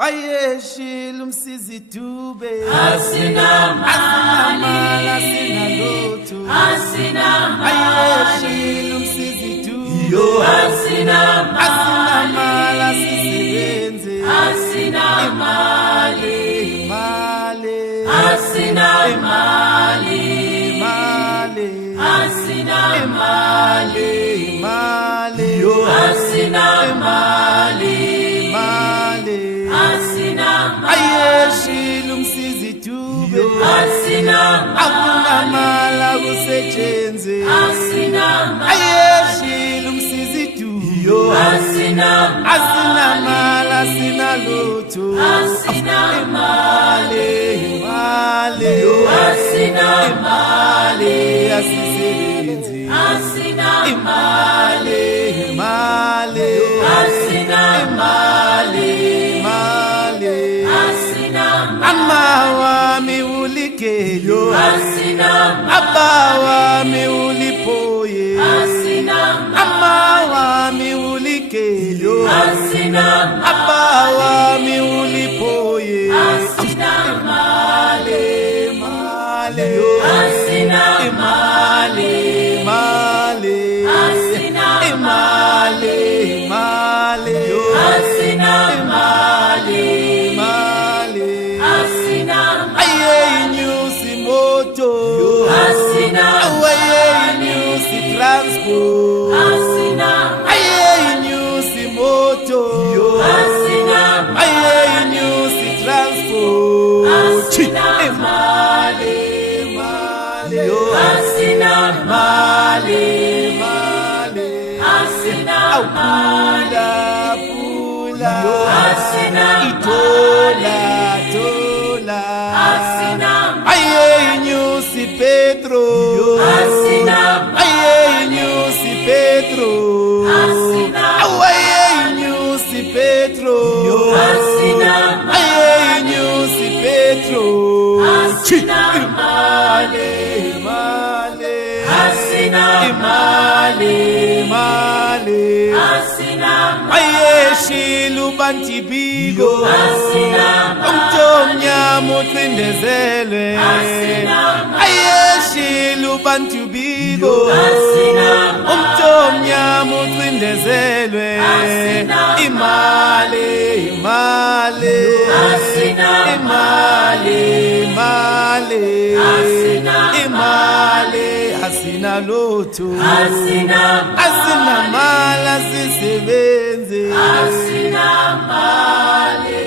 Wayeshila umsizi dube Asinamali asinalutho Asinamali Wayeshila umsizi dube Asinamali asisebenzi Asinamali Asinamali Asinamali Asinamali Ayeshila umsizi dube akunamala kusetshenzwe ayeshila umsizi dube asinamala sinalutho imali asisebenzi imali Amawami ulikelo Abawami ulipoye Amawami ulikelo Abawami ulipoye Imali transport ayenyusi moto ayenyusi transport imali pula itola ayenyusi Pedro ayenyusi Pedro ayenyusi Pedro ayenyusi Pedro imali ayeshila ubantibiko umthomnyama ucindezelwe ayeshila ubantibiko umthomnyama ucindezelwe imali asinalutho asinamali asisebenzi Asinamali